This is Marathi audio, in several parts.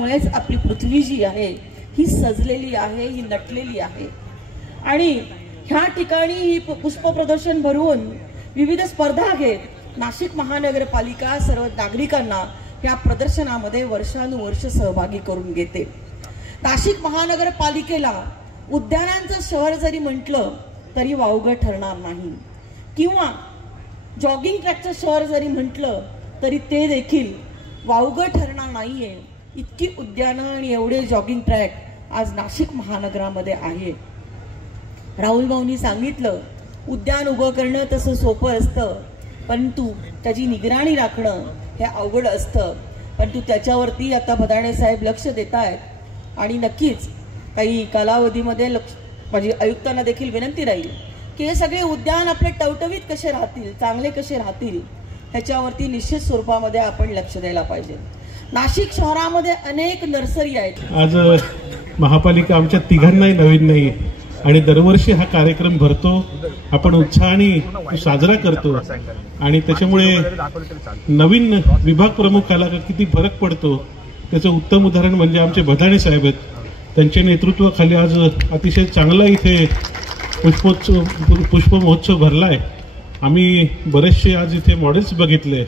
पुष्पामुळेच आपली पृथ्वी जी आहे ही सजलेली आहे, ही नटलेली आहे। आणि ह्या ठिकाणी ही पुष्प प्रदर्शन भरवून विविध स्पर्धा घेत नाशिक महानगरपालिका सर्व नागरिकांना या प्रदर्शनामध्ये वर्षानुवर्ष सहभागी करून घेते। नाशिक महानगरपालिकेला उद्यानांचं शहर जरी म्हटलं तरी वावगं ठरणार नाही, किंवा जॉगिंग ट्रॅकचं शहर जरी म्हटलं तरी ते देखील वावगं ठरणार नाहीये। इतकी उद्यानं आणि एवढे जॉगिंग ट्रॅक आज नाशिक महानगरामध्ये आहे। राहुल भाऊंनी सांगितलं, उद्यान उभं करणं तसं सोपं असतं, परंतु त्याची निगराणी राखणं हे अवघड असतं। परंतु त्याच्यावरती आता भदाणे साहेब लक्ष देत आहेत आणि नक्कीच काही कालावधीमध्ये माझी आयुक्तांना देखील विनंती राहील की हे सगळे उद्यान आपले टवटवीत कसे राहतील, चांगले कसे राहतील, ह्याच्यावरती निश्चित स्वरूपामध्ये आपण लक्ष द्यायला पाहिजे। नाशिक शहरामध्ये अनेक नर्सरी आहेत। आज महापालिका तिघांनाही नवीन नाही आणि दरवर्षी हा कार्यक्रम भरतो, आपण उत्साहाने साजरा करतो आणि त्याच्यामुळे नवीन विभाग प्रमुखाला किती फरक पडतो त्याचं उत्तम उदाहरण म्हणजे आमचे भदाणे साहेब आहेत। त्यांच्या नेतृत्वाखाली आज अतिशय चांगला इथे पुष्प महोत्सव भरलाय। आम्ही बरेचसे आज इथे मॉडेल्स बघितले,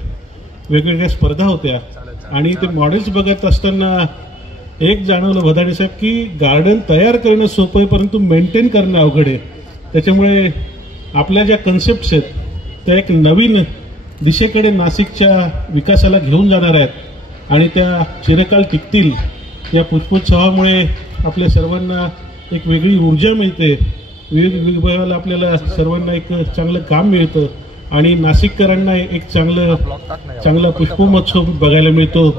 वेगवेगळ्या स्पर्धा होत्या आणि ते मॉडेल्स बघत असताना एक जाणवलं भदाणे साहेब की गार्डन तयार करणं सोपं आहे परंतु मेंटेन करणं अवघड आहे। त्याच्यामुळे आपल्या ज्या कन्सेप्ट्स आहेत त्या एक नवीन दिशेकडे नाशिकच्या विकासाला घेऊन जाणार आहेत आणि त्या चिरकाल टिकतील। या पुष्पोत्सवामुळे आपल्या सर्वांना एक वेगळी ऊर्जा मिळते, विविध विभागाला आपल्याला सर्वांना एक चांगलं काम मिळतं आणि नाशिककरांना एक चांगला पुष्प महोत्सव बघायला मिळतो।